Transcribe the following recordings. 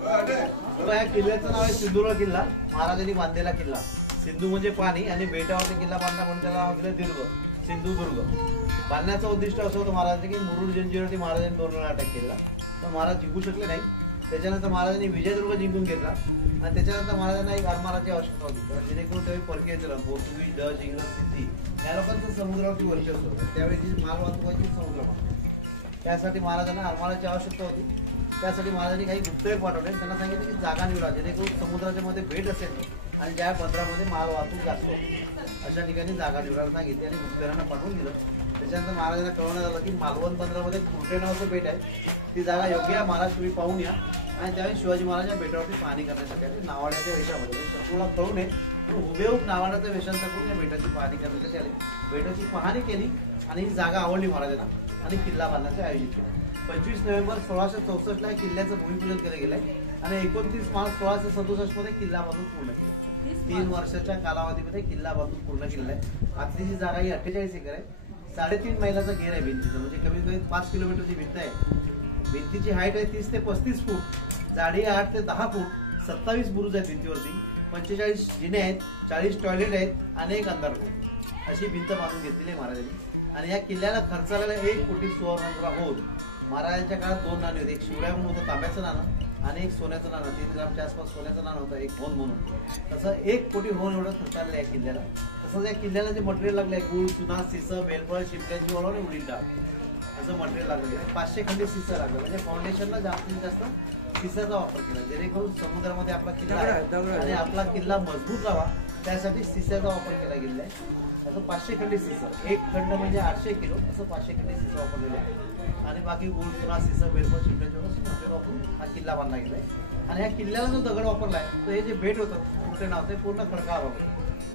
या किल्ल्याचं नाव आहे सिंधुदुर्ग किल्ला, महाराजांनी बांधलेला किल्ला। सिंधू म्हणजे पाणी आणि बेटावरती किल्ला बांधला म्हणून त्याला नाव दिलं दुर्ग, सिंधुदुर्ग। बांधण्याचं उद्दिष्ट असं होतं महाराजांचं की मुरुड जंजिरावरती महाराजांनी 2 वेळा अटॅक केला, पण महाराज जिंकू शकले नाही। त्याच्यानंतर महाराजांनी विजयदुर्ग जिंकून घेतला आणि त्याच्यानंतर महाराजांना एक आरमाराची आवश्यकता होती, जेणेकरून त्यावेळी परकीय चलन पोर्तुगीज, डच, इंग्रज, सिद्धी या लोकांचं समुद्रावरती वर्चस्व होतं। त्यावेळी जी माल वाहतूक व्हायची समुद्रामध्ये, त्यासाठी महाराजांना आरमाराची आवश्यकता होती। त्यासाठी महाराजांनी काही गुप्तहेर पाठवले, त्यांना सांगितलं की जागा निवडा जेणेकरून समुद्राच्या मध्ये भेट असेल आणि ज्या बंदरामध्ये माल वाहतूक जास्त होती अशा ठिकाणी जागा निवडायला सांगितली आणि गुप्तहेरांना पाठवून दिलं। त्याच्यानंतर महाराजांना कळवण्यात आलं की मालवण बंदरामध्ये कुर्टे नावाचं बेट आहे, ती जागा योग्य आहे, महाराज तुम्ही पाहून या। आणि त्यावेळी शिवाजी महाराज या बेटावरती पाहणी करण्यासाठी आले नावाड्याच्या वेशामध्ये, शत्रूला कळू नये म्हणून हुबेहूब नावाड्याच्या वेशांचा करून या बेटाची पाहणी करण्यासाठी आले। बेटाची पाहणी केली आणि ही जागा आवडली महाराजांना आणि किल्ला बांधण्याचे आयोजित केले। 25 नोव्हेंबर 1664 ला किल्ल्याचं भूमिपूजन केलं गेलंय आणि 29 मार्च 1667 मध्ये किल्ला बांधून पूर्ण केला। 3 वर्षाच्या कालावधीमध्ये किल्ला बांधून पूर्ण केलेला आहे। आतली जी जागा ही 48 एकर आहे, 3.5 मैलाचा घेर आहे भिंतीचा, म्हणजे कमीत कमी 5 किलोमीटरची भिंत आहे। भिंतीची हाईट आहे 30 ते 35 फूट, जाडी 8 ते 10 फूट, 27 बुरुज आहेत भिंतीवरती, 45 जिने आहेत, 40 टॉयलेट आहेत, अनेक अंधारकोट अशी भिंत बांधून घेतलेली आहे महाराजांनी। आणि या किल्ल्याला खर्च आलेला 1 कोटी सुवर्णमुद्रा होऊन महाराजांच्या काळात 2 नाणी होती, एक शिवराय म्हणून होतं तांब्याचं नाणं आणि एक सोन्याचं नाणं, 3 ग्रामच्या आसपास सोन्याचं नाणं होतं, एक होन म्हणून। तसं 1 कोटी होन एवढं खर्च आलेलं आहे किल्ल्याला। तसंच या किल्ल्याला जे मटेरियल लागलं आहे, गुळ, चुना, सिसं, बेलफळ, शिंपल्यांची वळवण आणि उडीद डाळ असं मटेरियल लागलं आहे। 500 खंडी सिसं लागलं, म्हणजे फाउंडेशनला जास्तीत जास्त सिसाचा वापर केला जेणेकरून समुद्रामध्ये आपला किल्ला आणि आपला किल्ला मजबूत राहावा, त्यासाठी सिसाचा वापर केला गेलेला आहे। असं 500 खंडी सिसं, 1 खंड म्हणजे 800 किलो, असं 500 खंडी सिसं वापरलेलं आहे। आणि बाकी गुळ, चुना, सिसं, बेलफळ, शिंपल्यांची वळवण वापरून हा किल्ला बांधला गेलाय। आणि या किल्ल्याला जो दगड वापरलाय तर हे जे बेट होतं कुठे नाव ते पूर्ण खडकाळ होतं,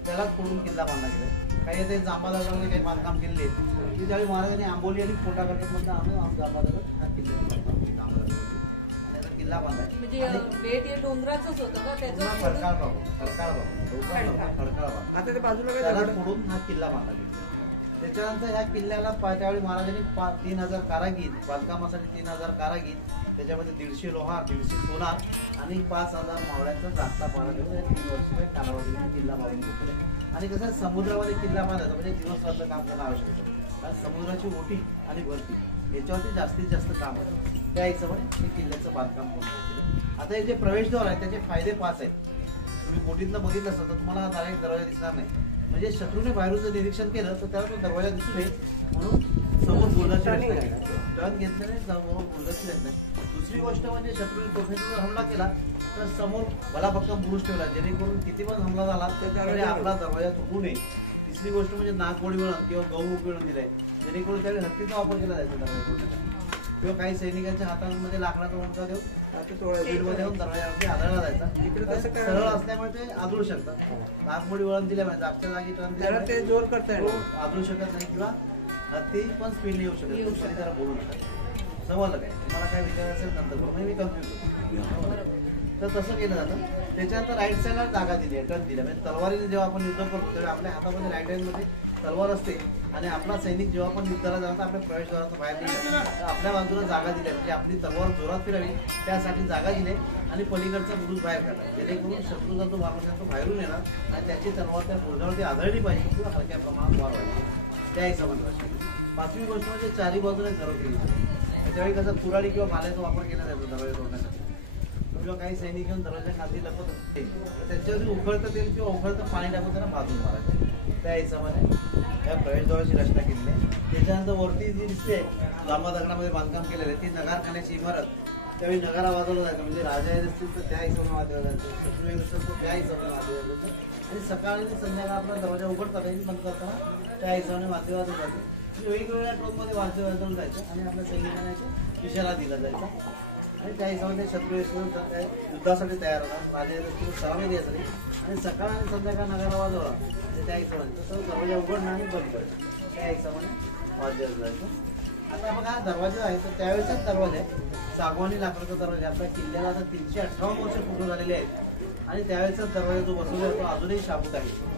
त्यालाच फोडून किल्ला बांधला गेलाय। काही ते जांभा दगडामध्ये काही बांधकाम केलेले आहेत की ज्यावेळी महाराजांनी आंबोली आणि कोंडा करतात आम्ही जांभा दगड हा किल्ला किल्ला बांधलाय। म्हणजे बेट हे डोंगराचंच होतं का? त्याचा खडकाळ आता ते बाजूला फोडून हा किल्ला बांधला गेला। त्याच्यानंतर ह्या किल्ल्याला त्यावेळी महाराजांनी 3000 कारागीर, बांधकामासाठी 3000 कारागीर, त्याच्यामध्ये 150 लोहार, 150 सोनार आणि 5000 मावळ्यांचा जागता पाळा घेऊन 3 वर्षाच्या कालावधीमध्ये किल्ला बांधून घेतला। आणि कसं समुद्रामध्ये किल्ला बांधायचा म्हणजे दिवसरात्र काम करणं आवश्यक होतं, कारण समुद्राची ओटी आणि भरती याच्यावरती जास्तीत जास्त काम होतं। त्या हिशोबाने हे किल्ल्याचं बांधकाम पूर्ण केलं। आता हे जे प्रवेशद्वार आहे त्याचे फायदे 5 आहेत। तुम्ही बोटीतनं बघितलं असतं तर तुम्हाला डायरेक्ट दरवाजा दिसणार नाही, म्हणजे शत्रूने बाहेरचं निरीक्षण केलं तर त्याला तो दरवाजा दिसू नये म्हणून समोर बुरुजाची रचना केली, टर्न घेतल्याने समोर बुरुजाची रचना। दुसरी गोष्ट म्हणजे शत्रूने तोफेचा जर हमला केला तर समोर भलाभक्कम बुरुज ठेवला जेणेकरून किती पण हमला झाला तरी आपला दरवाजा तुटू नये। तिसरी गोष्ट म्हणजे नागगोळी वळण किंवा गौमुख वळण दिलंय जेणेकरून त्यावेळी हत्तीचा वापर केला जायचा दरवाजा तोडण्यासाठी, किंवा काही सैनिकांच्या हातामध्ये लाकडाचा वंचा देऊन देऊन दरवाजावरती आदळला जायचा। इकडे सरळ असल्यामुळे ते आदळू शकतात, नागमोडी वळण दिल्यामुळे जागच्या जागी टर्न ते जोर करता आदळू शकत नाही किंवा हत्ती पण स्पीड येऊ शकत नाही। जरा बोलू नका, समजलं काय? तुम्हाला काय विचारायचं असेल नंतर बोलू, मी कन्फ्युज होतो। तर तसं केलं जातं। त्याच्यानंतर राईट साईडला जागा दिली आहे, टर्न दिला, म्हणजे तलवारीने जेव्हा आपण युद्ध करतो तेव्हा आपल्या हातामध्ये राईट हँडमध्ये तलवार असते आणि आपला सैनिक जेव्हा पण युद्धाला जातो आपल्या प्रवेशद्वारातून बाहेर निघाला तर आपल्या बाजूला जागा दिली म्हणजे आपली तलवार जोरात फिरावी त्यासाठी जागा दिली आणि पलीकडचा बुरुज बाहेर काढला जेणेकरून शत्रूचा जो माणूस आहे तो बाहेरून येणार आणि त्याची तलवार त्या बुरुजावरती आदळली पाहिजे किंवा हलक्या प्रमाणात वार व्हायला, त्या हिशोबाने रचना केली। 5वी गोष्ट म्हणजे 4ही बाजूने घरं केली, त्यावेळी कसं कुऱ्हाडी किंवा भाल्याचा वापर केला जातो दरवाजा तोडण्यासाठी, किंवा काही सैनिक घेऊन दरवाजा खाली लपत होते तर त्यांच्यावरती उखळतं तेल किंवा उखळतं पाणी टाकून त्यांना भाजून मारायचं, त्या हिशोबाने या प्रवेशद्वाराची रचना केलेली आहे। त्याच्यानंतर वरती जी दिसते लांबा दगडामध्ये बांधकाम केलेलं आहे ती नगारखान्याची इमारत, त्यावेळी नगारा वाजवला जायचा, म्हणजे राजा येत असतील तर त्या हिशोबाने वाजवला जायचं, शत्रू येत असेल तर त्या हिशोबाने वाजवलं जायचं आणि सकाळी संध्याकाळ आपला दरवाजा उघडताना बंद करताना त्या हिशोबाने वाद्य वाजवलं जायचं। वेगवेगळ्या टोनमध्ये वाद्य वाजवलं जायचं आणि आपल्या सैनिकांना इशारा दिला जायचा आणि त्या हिशोबाने शत्रू युद्धासाठी तयार होता, राजा येत असतील सलामी द्यायसाठी आणि सकाळ आणि संध्याकाळ नगारा वाजवला त्या हिशोबाने तसं दरवाजा उघडणं आणि बंद करायचं, त्या हिशोबाने वाद्य जायचं। आता बघा हा दरवाजा आहे तर त्यावेळेचाच दरवाजा आहे, सागवानी लाकडाचा दरवाजा। आपल्या किल्ल्याला आता 358 वर्ष पूर्ण झालेले आहेत आणि त्यावेळेचाच दरवाजा जो बसवला तो अजूनही शाबूत आहे।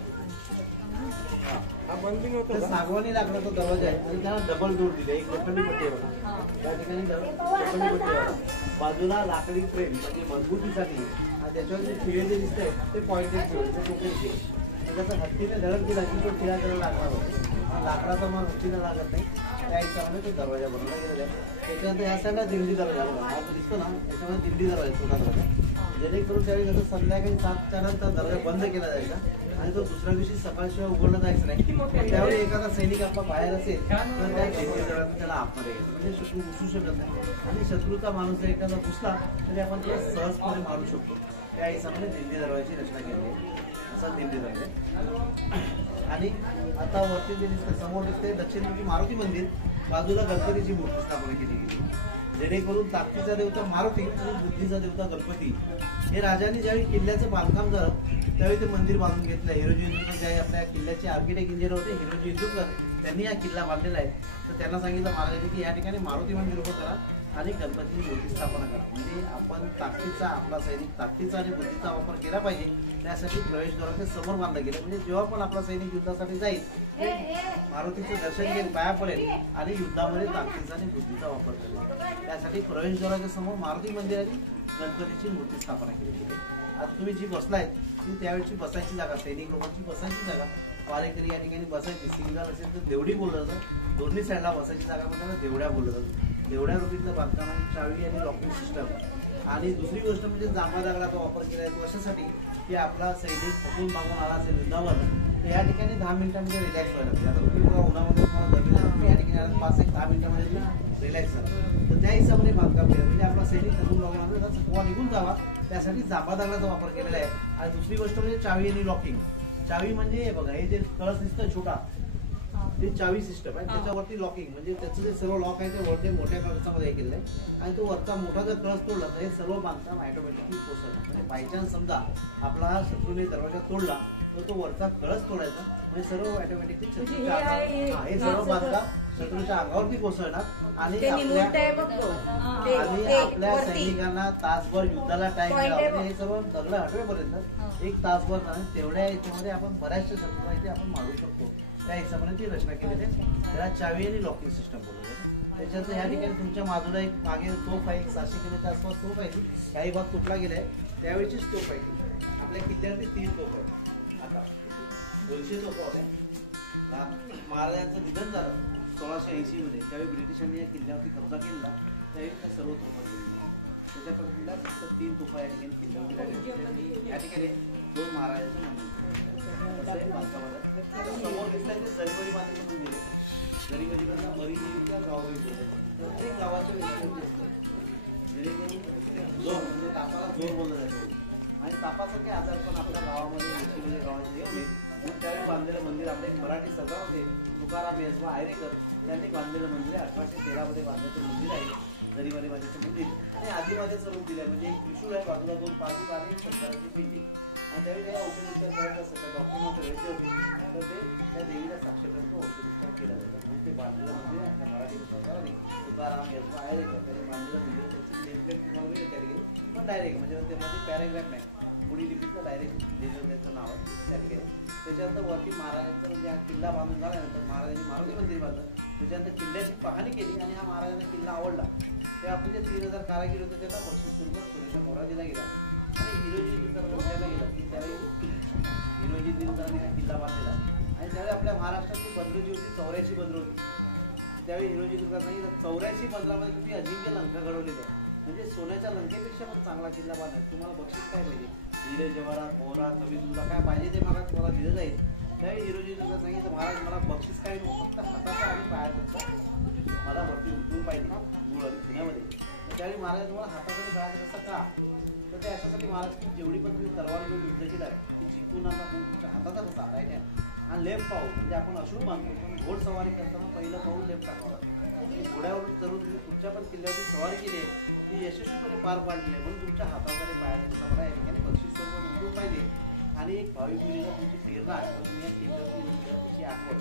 सागवानी लाकडाचा दरवाजा आहे आणि त्याला डबल डोर दिले, एक लोखंडी पट्टी बघा त्या ठिकाणी लोखंडी पट्टी बघा बाजूला लाकडी फ्रेम म्हणजे मजबूतीसाठी आणि त्याच्यावर जे खिळे जे दिसतंय ते पॉइंटेड खिळे ते टोकेचे. त्याचा हत्तीने धडक दिला की तो खिळा त्याला लागणार होतो. लाकडाचा माल हत्तीला लागत नाही, त्या हिशोबाने तो दरवाजा बनवला गेलेला आहे. त्याच्यानंतर ह्या साईडला दिंडी दरवाजा बघा, हा दिसतो ना त्याच्यामध्ये दिंडी दरवाजा छोटा दरवाजा, जेणेकरून त्यावेळी कसं संध्याकाळी 7च्या नंतर दरवाजा बंद केला जायचा आणि तो दुसऱ्या दिवशी सकाळशिवाय उघडला जायचं नाही. त्यावेळी एखादा सैनिक आपला बाहेर असेल तर त्या दिंडी दरवाजा त्याला आतमध्ये घ्यायचं, म्हणजे शत्रू घुसू शकत नाही. आणि शत्रूचा माणूस जर एखादा घुसला तरी आपण त्याला सहजपणे मारू शकतो. त्या हिशोबाने दिंडी दरवाजाची रचना केली आहे. असा दिंडी दरवाजा. आणि आता वरती जे दिसतं समोर दिसते दक्षिणमुखी मारुती मंदिर, बाजूला गणपतीची मूर्ती स्थापना केली गेली, जेणेकरून ताकदीचा देवता मारुती आणि बुद्धीचा देवता गणपती हे राजांनी ज्यावेळी किल्ल्याचं बांधकाम झालं त्यावेळी ते मंदिर बांधून घेतलं. हिरोजी इंदुरकर ज्या आपल्या किल्ल्याचे आर्किटेक्ट इंजिनियर होते हिरोजी इंदुरकर, त्यांनी हा किल्ला बांधलेला आहे. तर त्यांना सांगितलं महाराजांनी की या ठिकाणी मारुती मंदिर उभं करा आणि गणपतीची मूर्ती स्थापना करा. म्हणजे आपण ताकदीचा, आपला सैनिक ताकदीचा आणि बुद्धीचा वापर केला पाहिजे. त्यासाठी प्रवेशद्वाराचे समोर बांधलं गेलं, म्हणजे जेव्हा पण आपला सैनिक युद्धासाठी जाईल मारुतीचं दर्शन घेईल, पाया पडेल आणि युद्धामध्ये ताकदीचा आणि बुद्धीचा वापर करेल. त्यासाठी प्रवेशद्वाराच्या समोर मारुती मंदिर आणि गणपतीची मूर्ती स्थापना केली गेली. आज तुम्ही जी बसलाय ती त्यावेळची बसायची जागा, सैनिक लोकांची बसायची जागा. वारेकरी या ठिकाणी बसायची. सिंगल असेल तर देवडी बोललं जातं, दोन्ही साईडला बसायची जागा पण त्याला देवड्या बोललं जातं. देवड्या रूपीतलं बांधकाम आणि चावी आणि लॉकिंग सिस्टम. आणि दुसरी गोष्ट म्हणजे जांभा दगडाचा वापर केला आहे अशासाठी की आपला सैनिक थकून मागून आला असेल युद्धावर तर या ठिकाणी 10 मिनिटांमध्ये रिलॅक्स व्हायला पाहिजे. आता तुम्ही बघा उन्हामध्ये तुम्हाला गरमी या ठिकाणी 5 एक 10 मिनिटांमध्ये रिलॅक्स झाला, तर त्या हिशोबाने बांधकाम केलं म्हणजे आपला सैनिक थकून मागून आला त्याचा थकवा निघून जावा, त्यासाठी जांभा दगडाचा वापर केलेला आहे. आणि दुसरी गोष्ट म्हणजे चावी आणि लॉकिंग. चावी म्हणजे हे बघा, हे जे कळस दिसतं छोटा ते चावी सिस्टम आहे, त्याच्यावरती लॉकिंग म्हणजे त्याचं जे सर्व लॉक आहे ते वरती मोठ्या कळसामध्ये केलेलं आहे. आणि तो वरचा मोठा जर कळस तोडला तर हे सर्व बांधकाम ऑटोमॅटिकली कोसळतं. म्हणजे बायचान्स समजा आपला हा शत्रूने दरवाजा तोडला तर तो वरचा कळस तोडायचा, म्हणजे सर्व ऑटोमॅटिकली हे सर्व बांधकाम शत्रूच्या अंगावरती कोसळणार. आणि आपल्या सैनिकांना तासभर युद्धाला टाइम मिळाला, म्हणजे हे सर्व दगड हटवेपर्यंत 1 तासभर तेवढ्या याच्यामध्ये आपण बऱ्याचशा शत्रूला इथे आपण मारू शकतो. त्या हिशोबाने ती रचना केलेली आहे. त्याला चावी आणि लॉकिंग सिस्टम बोलवलं. त्याच्यात या ठिकाणी तुमच्या बाजूला एक मागे तोफ आहे, 600 किलोच्या आसपास तोफ आहे. काही भाग तुटला गेलाय, त्यावेळीचीच तोफ आहे. आपल्या किल्ल्यावरती 3 तोफ आहे. आता 200 तोफ होत्या. महाराजांचं निधन झालं 1680 मध्ये, त्यावेळी ब्रिटिशांनी या किल्ल्यावरती कब्जा केला, त्यावेळी त्या सर्व तोफा गेल्या. त्याच्याकडे फक्त 3 तोफा या ठिकाणी किल्ल्यावरती. या ठिकाणी 2 महाराजांचं मंदिर समोर दिसलाय ते जरीमरी मातेचं मंदिर आहे. जरीमरीमधला मरी देवीचा गाव येतो, प्रत्येक गावाच्या जोर म्हणजे तापाला जोर बोललं जातं. आणि तापासारखे आजार पण आपल्या गावामध्ये म्हणजे गावाचे येऊ नये म्हणून त्यावेळी बांधलेलं मंदिर आपले मराठी सरदार होते तुकाराम येसवा आयरेकर त्यांनी बांधलेलं मंदिर आहे. 1813 मध्ये बांधलेलं मंदिर आहे जरीमरी मातेचं मंदिर. आणि आदिवासीचं रूप दिलंय, म्हणजे एक त्रिशूळ आहे, बाजूला 2 पासून आणि शंकराची पिंडी. आणि त्यावेळी त्याला औषधोपचार करायचा असेल तर डॉक्टरांना वैद्य होते तर ते त्या देवीला साक्षीपर्यंत औषधोपचार केला जातो. म्हणजे ते बांधलेलं मंदिर आहे आपल्या मराठी सरदाराने तुकाराम येसवा आयरेकर त्यांनी बांधलेलं मंदिर. त्याची नेमप्लेट तुम्हाला मिळेल त्या ठिकाणी, पण डायरेक्ट म्हणजे त्यामध्ये पॅराग्राफ नाही, मुडी लिपीचं डायरेक्ट लिहिलं त्याचं नाव आहे त्या ठिकाणी. त्याच्यानंतर वरती महाराजांचा म्हणजे हा किल्ला बांधून झाल्यानंतर महाराजांनी मारुती मंदिर बांधलं. त्याच्यानंतर किल्ल्याची पाहणी केली आणि हा महाराजांना किल्ला आवडला. ते आपण जे 3000 कारागीर होते त्यांना बक्षीस स्वरूपात सुरेश मोहरा दिला गेला. आणि हिरोजी इंदुरकर द्यायला गेला की त्यावेळी हिरोजी इंदुरकरांनी हा किल्ला बांधलेला. आणि त्यावेळी आपल्या महाराष्ट्रातली बंदरं जी होती 84 बंदरं होती. त्यावेळी हिरोजी इंदुरकर सांगितलं 84 बंदरामध्ये तुम्ही अजिंक्य लंका घडवलेली आहे, म्हणजे सोन्याच्या लंकेपेक्षा पण चांगला किल्ला बांधायचा. तुम्हाला बक्षीस काय पाहिजे, हिरे जवाहरात मोहरात नवी तुला काय पाहिजे ते मला तुम्हाला दिलं जाईल. त्यावेळी हिरोजी इंदुरकर सांगितलं महाराज मला बक्षीस काय नको, फक्त हाताचा आणि पायाचा मला वरती उठून पाहिजे गुळ आणि पुण्यामध्ये. त्यावेळी महाराज तुम्हाला हाताचा आणि पायाचा कसा का, तर ते अशासाठी महाराज की जेवढी पण तुम्ही तलवार घेऊन युद्ध केलं आहे ती जिंकून आणला तुमच्या हाताचा कसा राईट हँड आणि लेफ्ट पाऊल, म्हणजे आपण अशुभ मानतो पण घोडसवारी करताना पहिलं पाऊल लेफ्ट टाकावं लागतं. घोड्यावरून चढून तुम्ही कुठच्या पण किल्ल्यावरती सवारी केली आहे ती यशस्वीपणे पार पाडली आहे, म्हणून तुमच्या हाताचा आणि पायाचा मला या ठिकाणी बक्षीस स्वरूपात उठून पाहिजे. आणि एक भावी पिढीला तुमची प्रेरणा तुम्ही या किल्ल्यावरती त्याची आठवण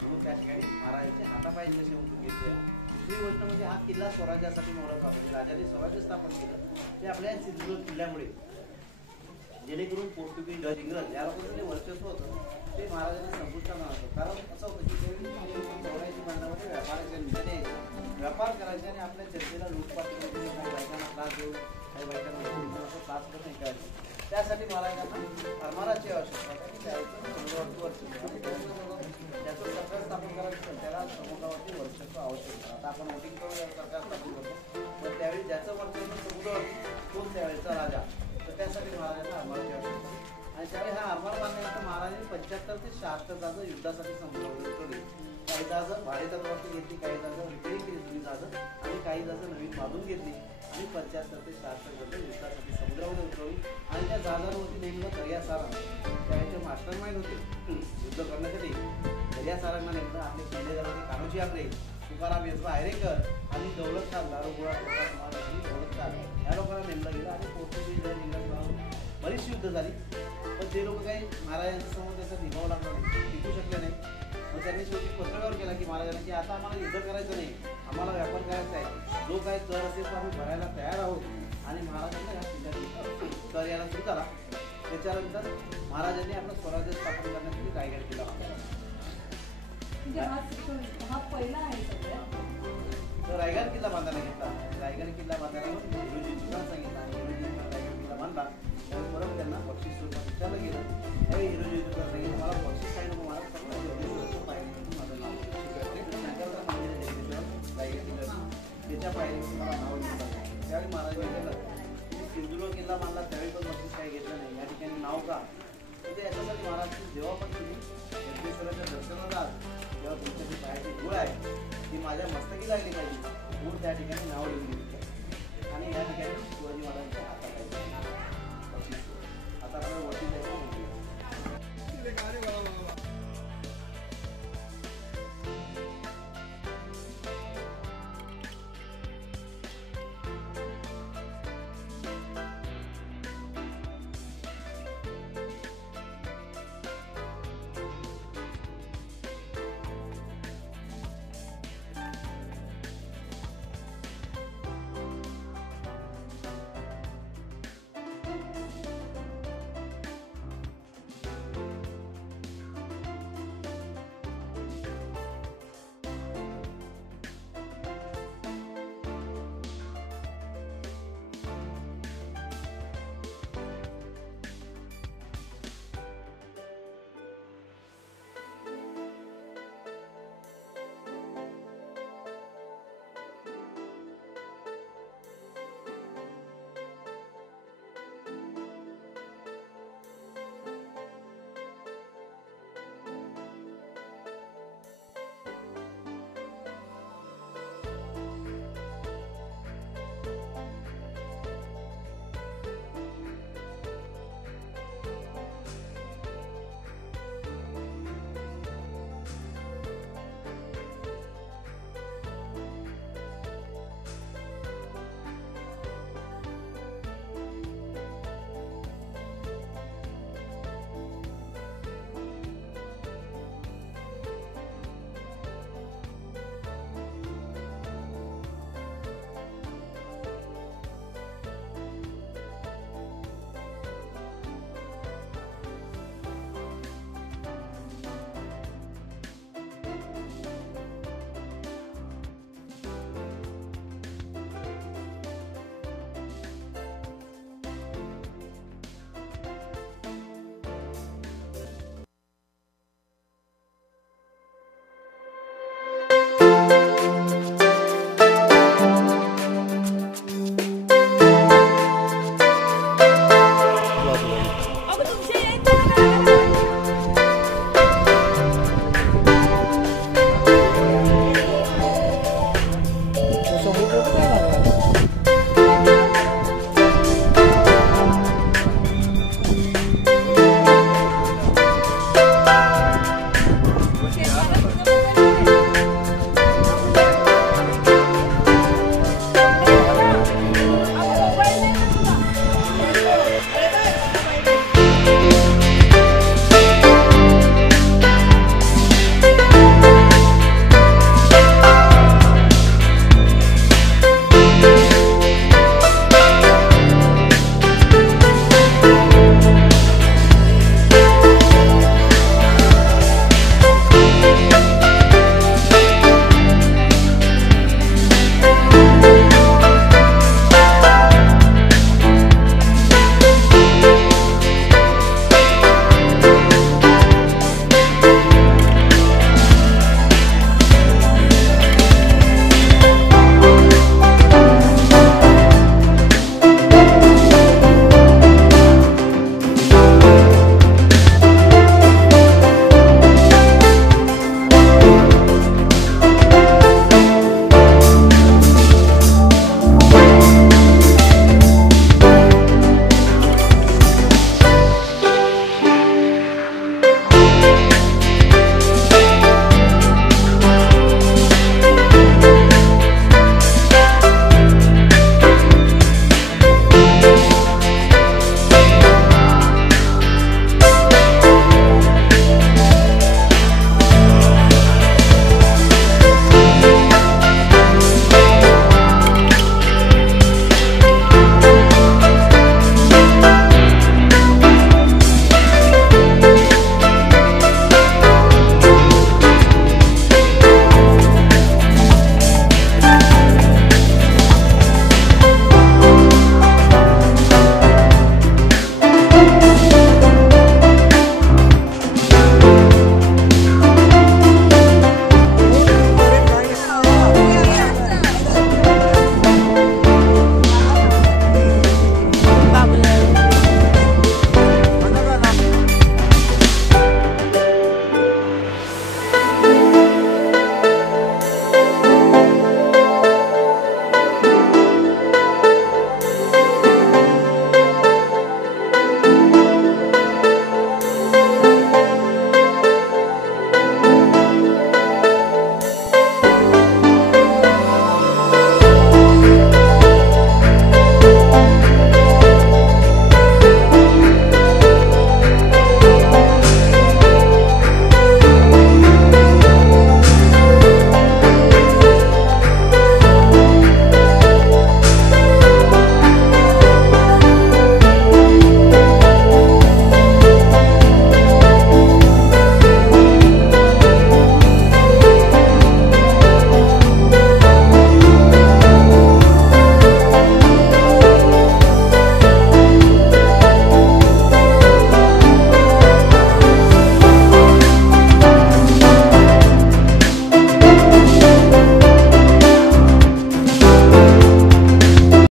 म्हणून त्या ठिकाणी महाराजांचे हातापाय जसे उठून घेतले. दुसरी गोष्ट म्हणजे हा किल्ला स्वराज्यासाठी मोडत होता, म्हणजे राजाने स्वराज्य स्थापन केलं ते आपल्या सिंधुदुर्ग किल्ल्यामुळे. जेणेकरून पोर्तुगीज इंग्रज या लोकांचं जे वर्चस्व होतं ते महाराजांना संपुष्टात आणतं. कारण असं होतं की त्यावेळी चौऱ्याऐंशी बंडामध्ये व्यापार करायचे आणि आपल्या जनतेला लूटपाट करून काही बायकांना त्रास देऊन काही बायकांना असं त्रास करून ऐकायचं. त्यासाठी महाराजांना आरमाराची आवश्यकता होती की त्याचं समुद्रावरती वर्चस्व आणि त्याचं सरकार स्थापन करायचं असेल त्याला समुद्रावरती वर्चस्व आवश्यक होतं. आता आपण वोटिंग करून सरकार स्थापन करतो, तर त्यावेळी ज्याचं वर्चस्व समुद्रावरती तोच त्यावेळेचा राजा. तर त्यासाठी महाराजांना आरमाराची आवश्यकता होती. आणि त्यावेळी हा आरमार बांधण्यानंतर महाराजांनी 75 ते 76 जहाजं युद्धासाठी समुद्रावर उतरली. काही जहाजं भाडेतत्वावरती घेतली, काही जहाजं रिपेअरिंग केली जुनी जहाजं, आणि काही जहाजं नवीन बांधून घेतली आणि 75 ते 76 जहाजं युद्धासाठी समुद्रामध्ये उतरवली. आणि त्या जहाजांवरती नेमकं दर्या सारंग त्याचे मास्टर माइंड होते युद्ध करण्यासाठी. दर्या सारंगला नेमकं आपले किल्लेदारांचे कान्होजी आकरे, तुकाराम येसबा आयरेकर आणि दौलत खान दारोगोळा दौलत खान या लोकांना नेमलं गेलं. आणि पोर्तुगीज इंग्रज बरीचशी युद्ध झाली, पण ते लोक काही महाराजांच्या समोर त्याचा निभाव लागला नाही, टिकू शकले नाही. मग त्यांनी शेवटी पत्रव्यवहार केला की महाराजांना की आता आम्हाला युद्ध करायचं नाही, आम्हाला व्यापार करायचा आहे, जो काही कर असेल तो आम्ही भरायला तयार आहोत. आणि महाराजांना ह्या किल्ल्यावर कर यायला सुरू झाला. त्याच्यानंतर महाराजांनी आपलं स्वराज्य स्थापन करण्यासाठी रायगड किल्ला बांधला. हा पहिला आहे सगळ्यात. तर रायगड किल्ला बांधायला घेतला. रायगड किल्ला बांधायला हिरोजींची सांगितलं आणि हिरोजींनी रायगड किल्ला बांधला. त्यावेळी परत त्यांना बक्षीस स्वरूपात विचारलं गेलं. त्यावेळी हिरोजी सांगितलं मला बक्षीस काही नको, मला फक्त माझं नाव रायगड किल्ला त्याच्या पायरीवर मला नाव घेतलं. त्यावेळी महाराजांनी केलं की सिंधुदुर्ग किल्ला बांधला त्यावेळी पण बक्षीस काही घेतलं नाही. या ठिकाणी नाव का तर याच्यासाठी महाराज जेव्हा पण तुम्ही वेंकटेश्वराच्या दर्शनाला जेव्हा तुमच्या जी पायाची धूळ आहे ती माझ्या मस्तकी लागली पाहिजे म्हणून त्या ठिकाणी नाव लिहून घेतलं. आणि या ठिकाणी शिवाजी महाराजांच्या